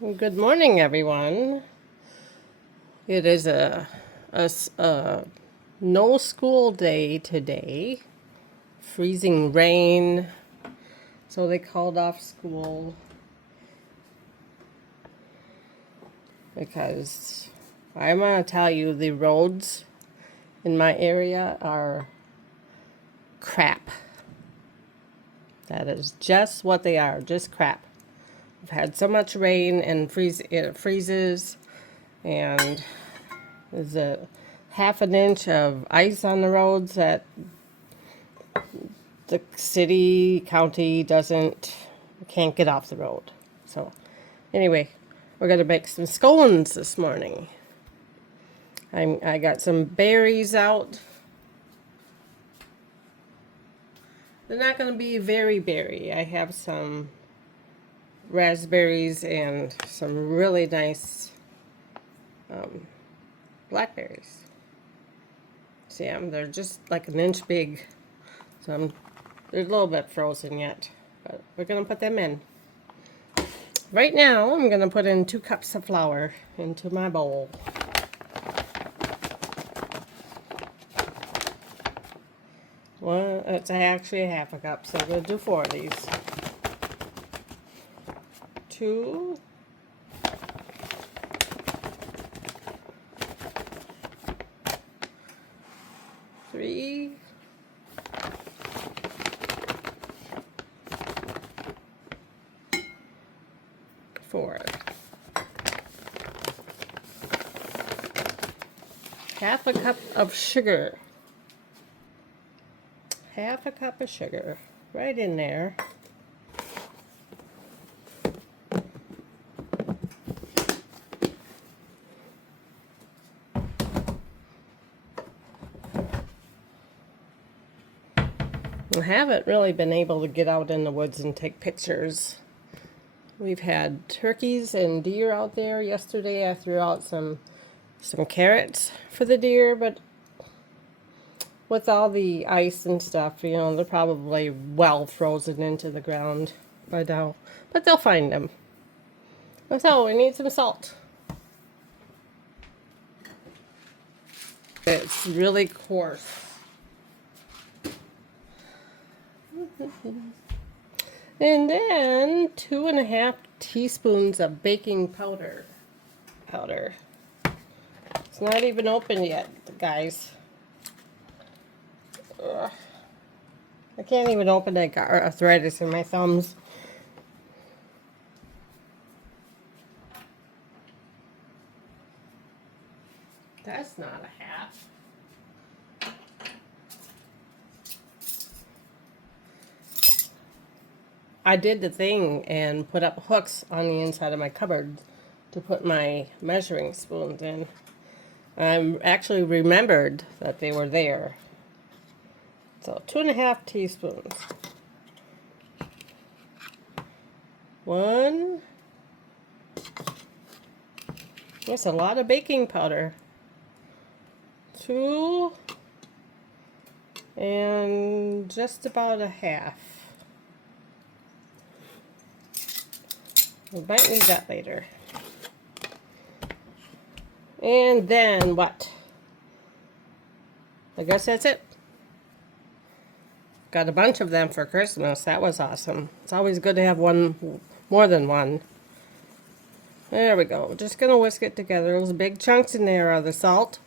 Good morning, everyone. It is a no school day today. Freezing rain, so they called off school because I'm gonna tell you the roads in my area are crap. That is just what they are, just crap. I've had so much rain and it freezes, and there's a half an inch of ice on the roads that the county can't get off the road. So anyway, we're gonna make some scones this morning. I got some berries out. They're not gonna be very berry. I have some raspberries and some really nice blackberries. See, they're just like an inch big. So they're a little bit frozen yet, but we're gonna put them in. Right now, I'm gonna put in 2 cups of flour into my bowl. Well, it's actually a half a cup, so I'm gonna do 4 of these. 2. 3. 4. Half a cup of sugar. Half a cup of sugar right in there. I haven't really been able to get out in the woods and take pictures. We've had turkeys and deer out there. Yesterday I threw out some carrots for the deer, but with all the ice and stuff, they're probably well frozen into the ground by now. But they'll find them. So we need some salt. It's really coarse. And then 2.5 teaspoons of baking powder. It's not even open yet, guys. Ugh. I can't even open it. I got arthritis in my thumbs. That's not a half. I did the thing and put up hooks on the inside of my cupboard to put my measuring spoons in. I actually remembered that they were there. So 2.5 teaspoons. 1. That's a lot of baking powder. 2. And just about a half. We might need that later. And then what? I guess that's it. Got a bunch of them for Christmas. That was awesome. It's always good to have more than one. There we go. Just gonna whisk it together. Those big chunks in there are the salt.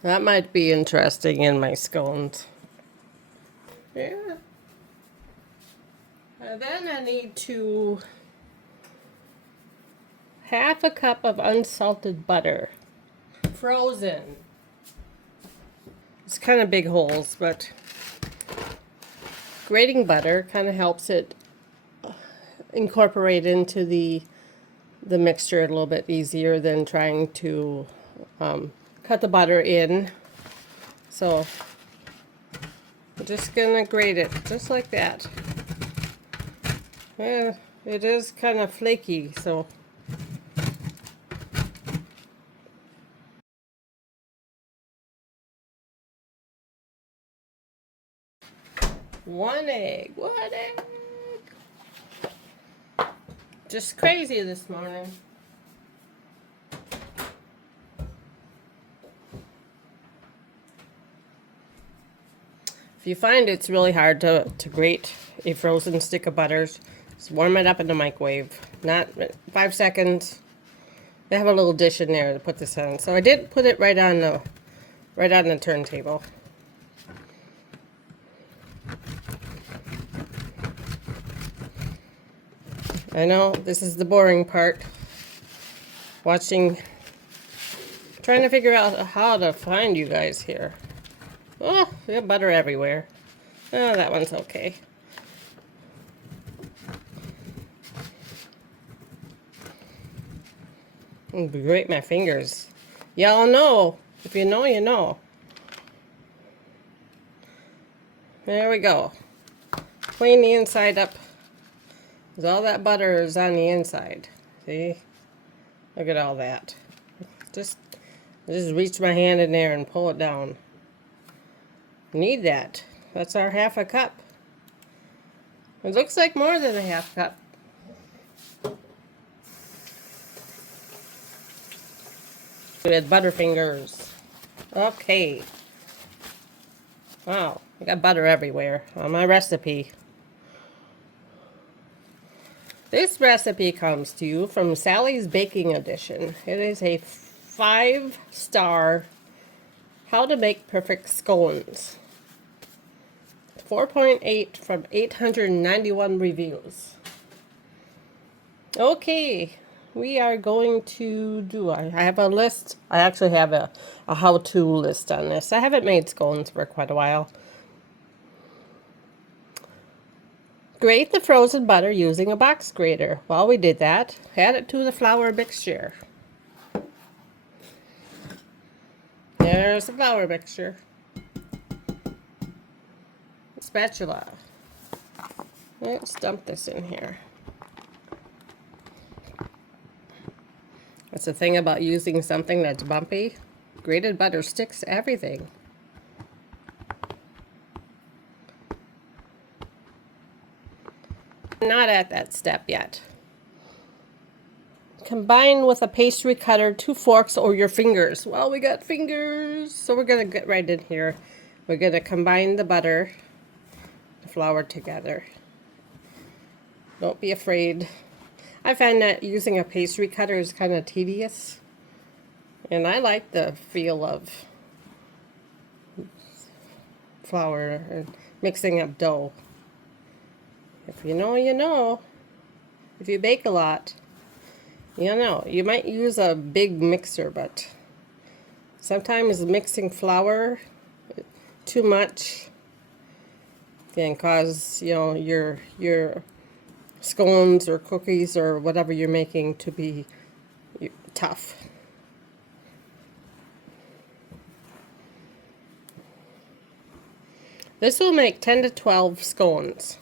That might be interesting in my scones. Yeah. And then I need half a cup of unsalted butter. Frozen. It's kind of big holes, but grating butter kind of helps it incorporate into the mixture a little bit easier than trying to cut the butter in. So I'm just gonna grate it just like that. Yeah, it is kind of flaky, so 1 egg. 1 egg. Just crazy this morning. If you find it's really hard to grate a frozen stick of butter, just warm it up in the microwave. Not 5 seconds. They have a little dish in there to put this on. So I did put it right on the turntable. I know this is the boring part. Trying to figure out how to find you guys here. Oh, we have butter everywhere. Oh, that one's okay. It'd be great, my fingers. Y'all know. If you know, you know. There we go. Clean the inside up. Because all that butter is on the inside. See? Look at all that. Just reach my hand in there and pull it down. Need that. That's our half a cup. It looks like more than a half cup. We had Butterfingers. Okay. Wow, I got butter everywhere on my recipe. This recipe comes to you from Sally's Baking Edition. It is a 5-star how to make perfect scones. 4.8 from 891 reviews. Okay, we are going to do, I have a list. I actually have a how-to list on this. I haven't made scones for quite a while. Grate the frozen butter using a box grater. While we did that, add it to the flour mixture. There's the flour mixture. Spatula. Let's dump this in here. That's the thing about using something that's bumpy. Grated butter sticks to everything. Not at that step yet. Combine with a pastry cutter, 2 forks, or your fingers. Well, we got fingers, so we're going to get right in here. We're going to combine the butter, the flour together. Don't be afraid. I find that using a pastry cutter is kind of tedious. And I like the feel of flour and mixing up dough. If you know, you know. If you bake a lot, you know. You might use a big mixer, but sometimes mixing flour too much can cause, you know, your scones or cookies or whatever you're making to be tough. This will make 10 to 12 scones.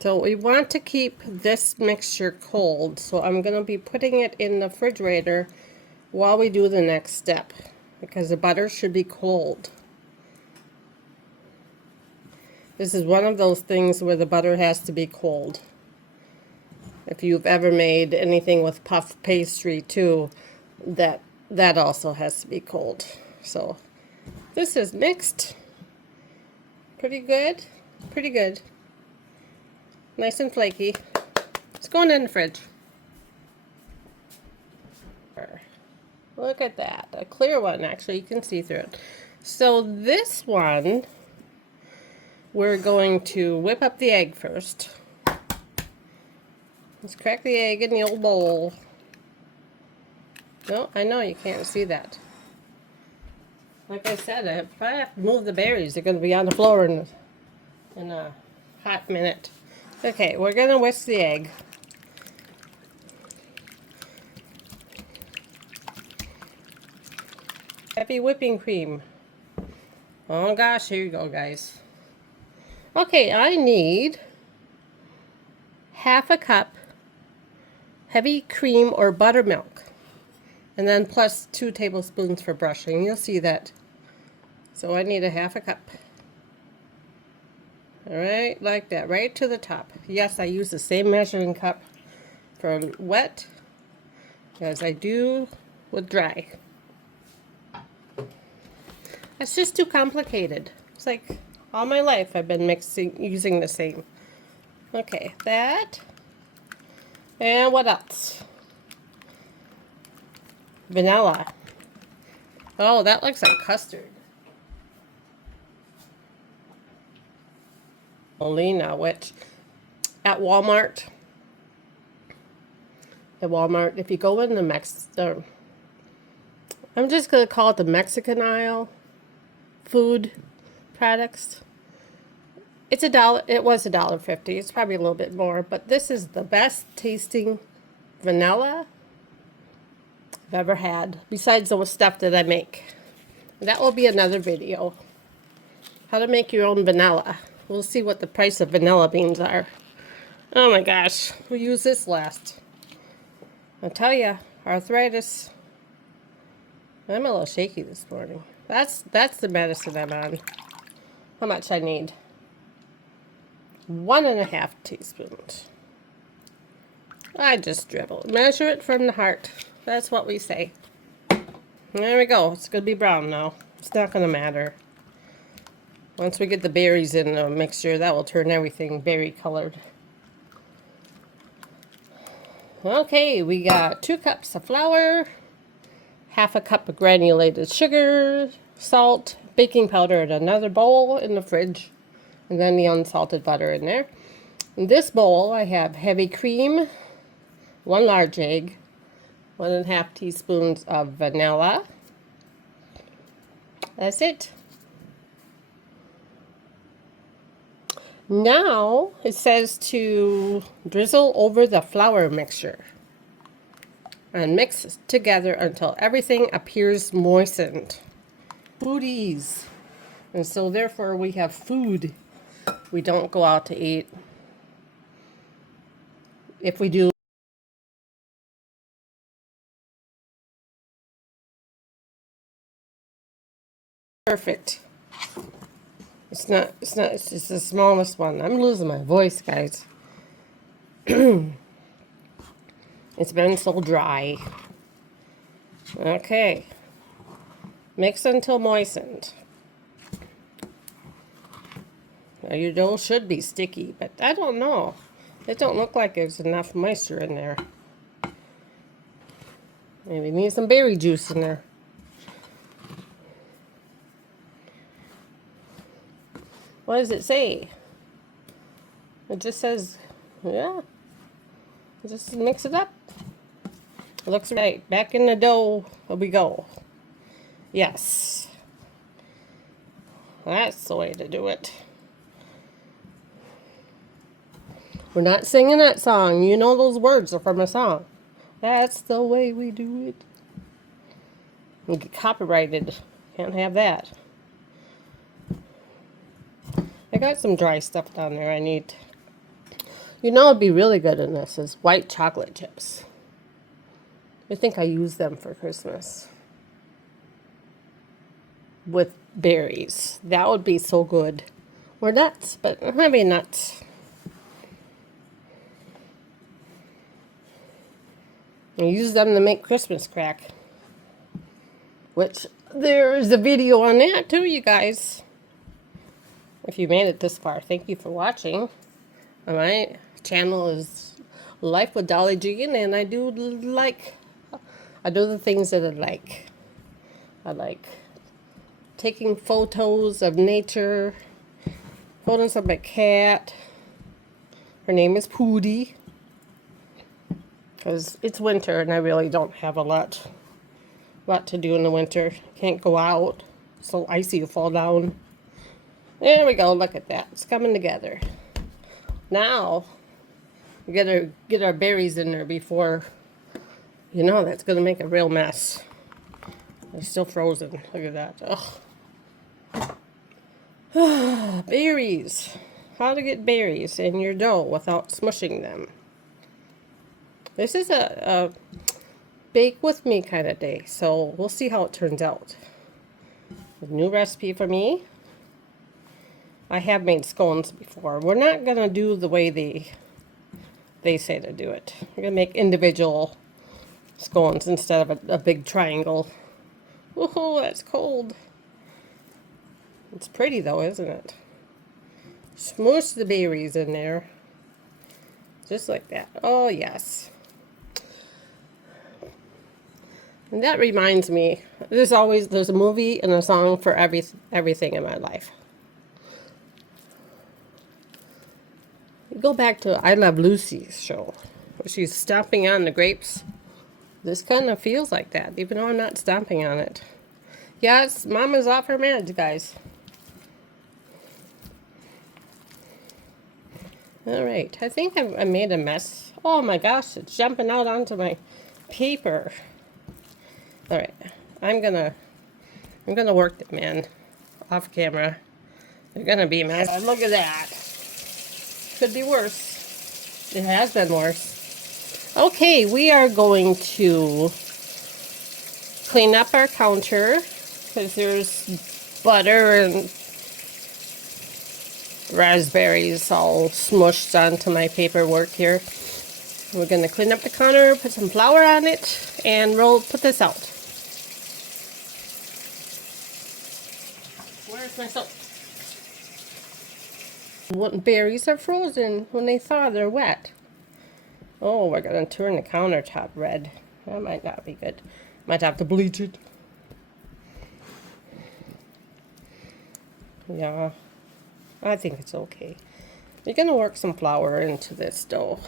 So we want to keep this mixture cold, so I'm going to be putting it in the refrigerator while we do the next step, because the butter should be cold. This is one of those things where the butter has to be cold. If you've ever made anything with puff pastry too, that also has to be cold. So this is mixed. Pretty good. Pretty good. Nice and flaky. It's going in the fridge. Look at that. A clear one, actually. You can see through it. So this one, we're going to whip up the egg first. Let's crack the egg in the old bowl. No, I know you can't see that. Like I said, if I have to move the berries, they're going to be on the floor in a hot minute. Okay, we're going to whisk the egg. Heavy whipping cream. Oh gosh, here you go, guys. Okay, I need half a cup heavy cream or buttermilk. And then plus 2 tablespoons for brushing. You'll see that. So I need a half a cup. All right, like that, right to the top. Yes, I use the same measuring cup for wet as I do with dry. That's just too complicated. It's like all my life I've been using the same. Okay, that. And what else? Vanilla. Oh, that looks like custard. Molina, which at Walmart, if you go in the I'm just going to call it the Mexican aisle, food products. It's $1. It was $1.50. It's probably a little bit more, but this is the best tasting vanilla I've ever had, besides the stuff that I make. That will be another video. How to make your own vanilla. We'll see what the price of vanilla beans are. Oh my gosh, we'll use this last. I'll tell you, arthritis. I'm a little shaky this morning. That's the medicine I'm on. How much I need? 1.5 teaspoons. I just dribble. Measure it from the heart. That's what we say. There we go. It's going to be brown now. It's not going to matter. Once we get the berries in the mixture, that will turn everything berry colored. Okay, we got 2 cups of flour, 1/2 cup of granulated sugar, salt, baking powder in another bowl in the fridge, and then the unsalted butter in there. In this bowl, I have heavy cream, 1 large egg, 1.5 teaspoons of vanilla. That's it. Now, it says to drizzle over the flour mixture and mix together until everything appears moistened. Foodies. And so therefore we have food. We don't go out to eat. If we do, perfect. It's just the smallest one. I'm losing my voice, guys. It's been so dry. Okay. Mix until moistened. Now your dough should be sticky, but I don't know. It don't look like there's enough moisture in there. Maybe need some berry juice in there. What does it say? It just says, yeah. Just mix it up. It looks right. Back in the dough we go. Yes. That's the way to do it. We're not singing that song. You know those words are from a song. That's the way we do it. We get copyrighted. Can't have that. I got some dry stuff down there I need. You know it'd be really good in this is white chocolate chips. I think I use them for Christmas. With berries. That would be so good. Or nuts, but maybe nuts. I use them to make Christmas crack. Which, there's a video on that too, you guys. If you made it this far, thank you for watching. My channel is Life with Dolly Jean, and I do the things that I like. I like taking photos of nature, photos of my cat. Her name is Pootie. Because it's winter and I really don't have a lot to do in the winter. Can't go out. So icy, you fall down. There we go. Look at that. It's coming together. Now, we gotta get our berries in there before, you know, that's going to make a real mess. They're still frozen. Look at that. Ugh. Berries. How to get berries in your dough without smushing them. This is a bake with me kind of day, so we'll see how it turns out. A new recipe for me. I have made scones before. We're not going to do the way they say to do it. We're going to make individual scones instead of a big triangle. Woohoo, that's cold. It's pretty though, isn't it? Smoosh the berries in there. Just like that. Oh, yes. And that reminds me, there's a movie and a song for everything in my life. You go back to I Love Lucy's show, where she's stomping on the grapes. This kind of feels like that, even though I'm not stomping on it. Yes, Mama's off her meds, guys. All right, I think I made a mess. Oh my gosh, it's jumping out onto my paper. All right, I'm gonna work it, man, off camera. They're gonna be a mess. Look at that. Could be worse. It has been worse. Okay, we are going to clean up our counter because there's butter and raspberries all smushed onto my paperwork here. We're going to clean up the counter, put some flour on it, and put this out. Where's my soap? Berries are frozen. When they thaw, they're wet. Oh, we're going to turn the countertop red. That might not be good. Might have to bleach it. Yeah, I think it's okay. You're going to work some flour into this dough.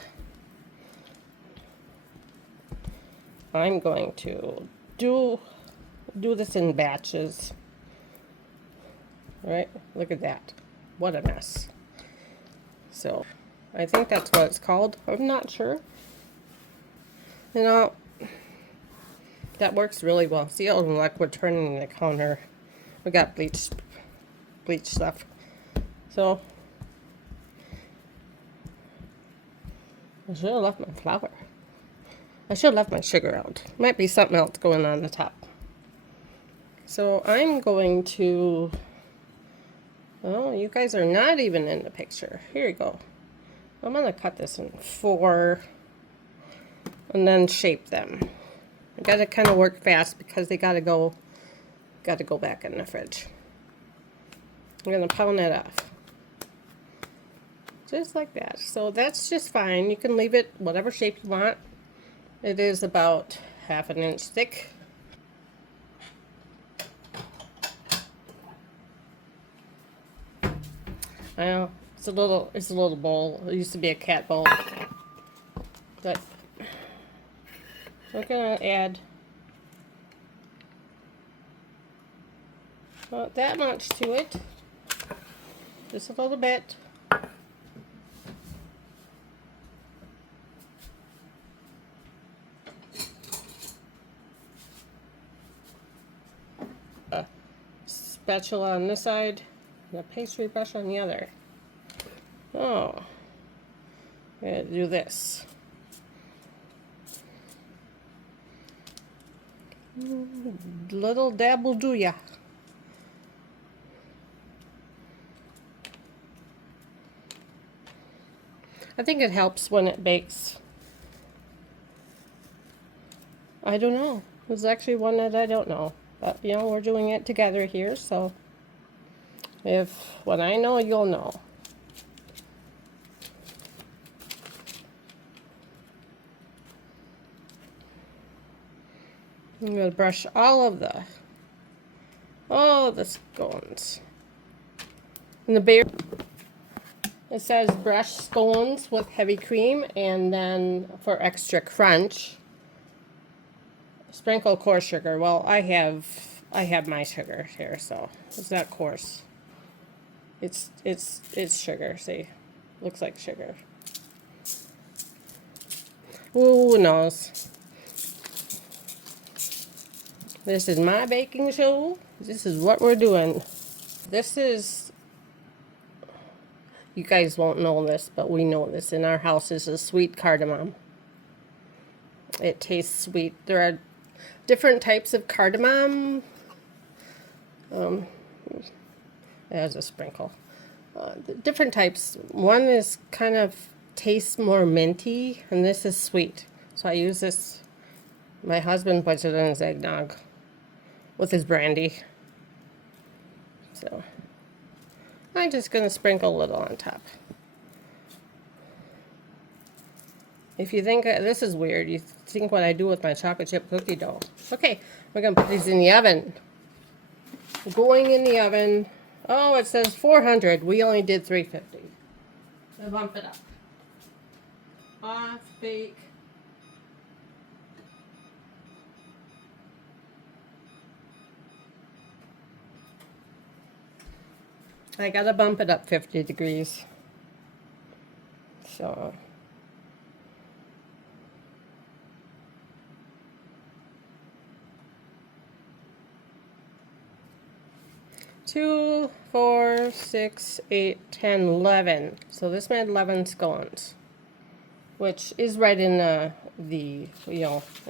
I'm going to do this in batches. All right, look at that. What a mess. So, I think that's what it's called. I'm not sure. You know, that works really well. See, oh, like we're turning the counter. We got bleach stuff. So, I should have left my flour. I should have left my sugar out. Might be something else going on the top. So, I'm going to... Oh, you guys are not even in the picture. Here you go. I'm going to cut this in 4 and then shape them. I got to kind of work fast because they got to go back in the fridge. I'm going to pound that off. Just like that. So that's just fine. You can leave it whatever shape you want. It is about 1/2 inch thick. I know, it's a little bowl. It used to be a cat bowl. But we're gonna add not that much to it. Just a little bit. A spatula on this side. And a pastry brush on the other. Oh, I'm going to do this. Little dab will do ya. I think it helps when it bakes. I don't know. There's actually one that I don't know. But, you know, we're doing it together here, so... when I know, you'll know. I'm going to brush all of the scones. And it says brush scones with heavy cream, and then for extra crunch, sprinkle coarse sugar. Well, I have my sugar here, so it's not coarse. It's sugar, see? Looks like sugar. Who knows? This is my baking show. This is what we're doing. This is, you guys won't know this, but we know this. In our house is a sweet cardamom. It tastes sweet. There are different types of cardamom. There's a sprinkle. different types. One is kind of tastes more minty, and this is sweet. So I use this. My husband puts it in his eggnog with his brandy. So I'm just going to sprinkle a little on top. If you think this is weird, you think what I do with my chocolate chip cookie dough. Okay, we're going to put these in the oven. Going in the oven. Oh, it says 400. We only did 350. So bump it up. Off, bake. I gotta bump it up 50 degrees. So 2, 4, 6, 8, 10, 11. So this made 11 scones, which is right in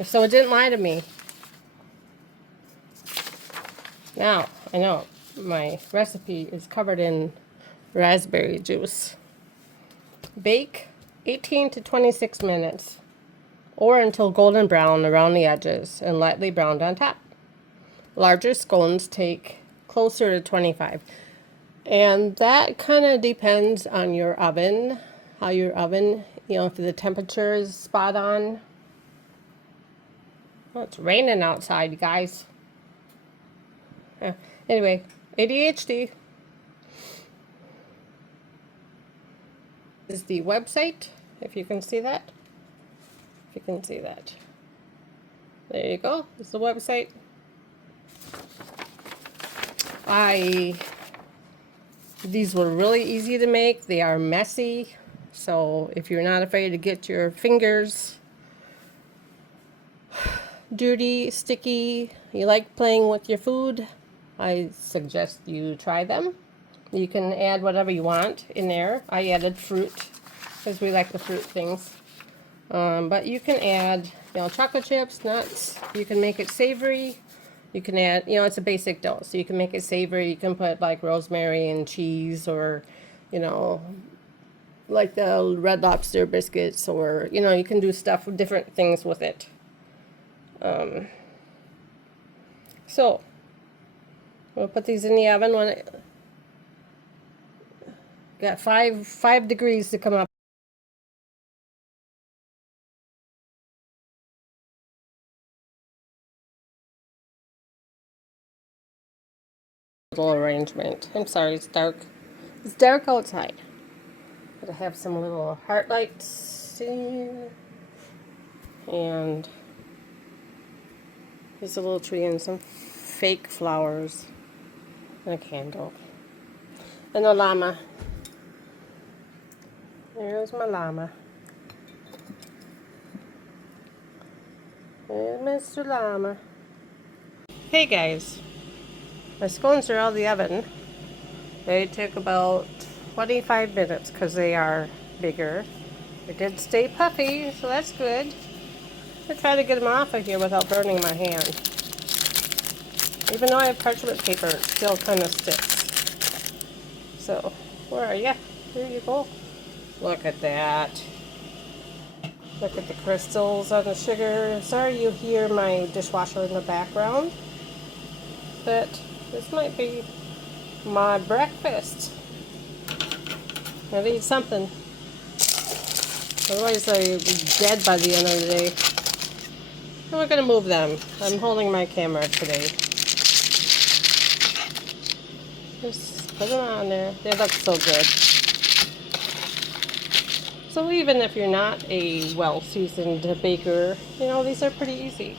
so it didn't lie to me. Now, I know my recipe is covered in raspberry juice. Bake 18 to 26 minutes or until golden brown around the edges and lightly browned on top. Larger scones take closer to 25. And that kind of depends on your oven, how your oven, if the temperature is spot on. Well, it's raining outside, guys. Anyway, ADHD is the website, if you can see that. If you can see that. There you go. It's the website. These were really easy to make. They are messy. So if you're not afraid to get your fingers dirty, sticky, you like playing with your food, I suggest you try them. You can add whatever you want in there. I added fruit because we like the fruit things. But you can add, chocolate chips, nuts. You can make it savory. You can add, it's a basic dough, so you can make it savory. You can put like rosemary and cheese, or, like the Red Lobster biscuits, or, you can do different things with it. So we'll put these in the oven when got 5 degrees to come up. Little arrangement. I'm sorry, it's dark. It's dark outside. But I have some little heart lights in, and there's a little tree and some fake flowers and a candle and a llama. There's my llama. There's Mr. Llama. Hey guys. My scones are out of the oven. They took about 25 minutes because they are bigger. They did stay puffy, so that's good. I try to get them off of here without burning my hand. Even though I have parchment paper, it still kind of sticks. So, where are you? Here you go. Look at that. Look at the crystals on the sugar. Sorry you hear my dishwasher in the background, but this might be my breakfast. I'll eat something. Otherwise I'll be dead by the end of the day. And we're going to move them. I'm holding my camera today. Just put them on there. They look so good. So even if you're not a well-seasoned baker, these are pretty easy.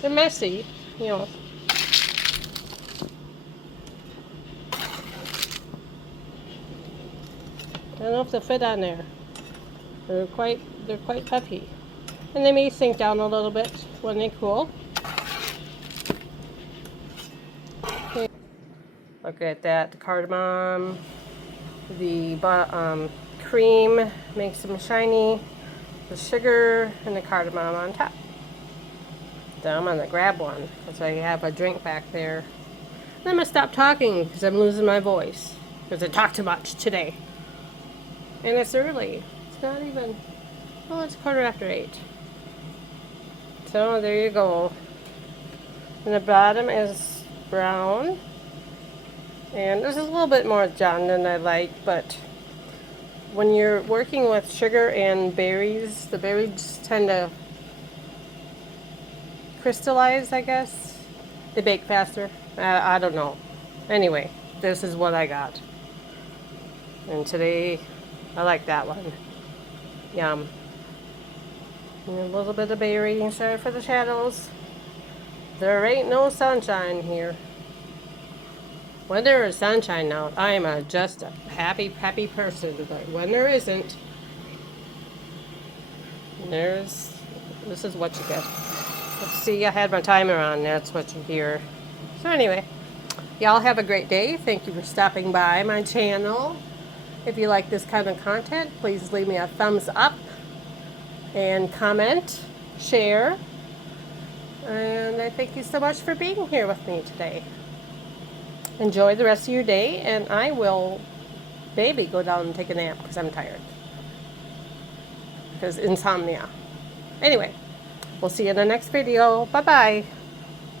They're messy, I don't know if they'll fit on there. They're quite puffy. And they may sink down a little bit when they cool. Okay. Look at that, the cardamom, the cream makes them shiny, the sugar and the cardamom on top. Then I'm gonna grab one because I have a drink back there. And I'm gonna stop talking because I'm losing my voice. because I talked too much today. And it's early. It's not even, oh, it's 8:15. So there you go. And the bottom is brown. And this is a little bit more John than I like, but when you're working with sugar and berries, the berries tend to crystallize, I guess. They bake faster. I don't know. Anyway, this is what I got. And today, I like that one. Yum. And a little bit of berry. Sorry for the shadows. There ain't no sunshine here. When there is sunshine now, I am just a happy person. But when there isn't, this is what you get. Let's see, I had my timer on. That's what you hear. So anyway, y'all have a great day. Thank you for stopping by my channel. If you like this kind of content, please leave me a thumbs up and comment, share. And I thank you so much for being here with me today. Enjoy the rest of your day, and I will maybe go down and take a nap because I'm tired. Because insomnia. Anyway, we'll see you in the next video. Bye-bye.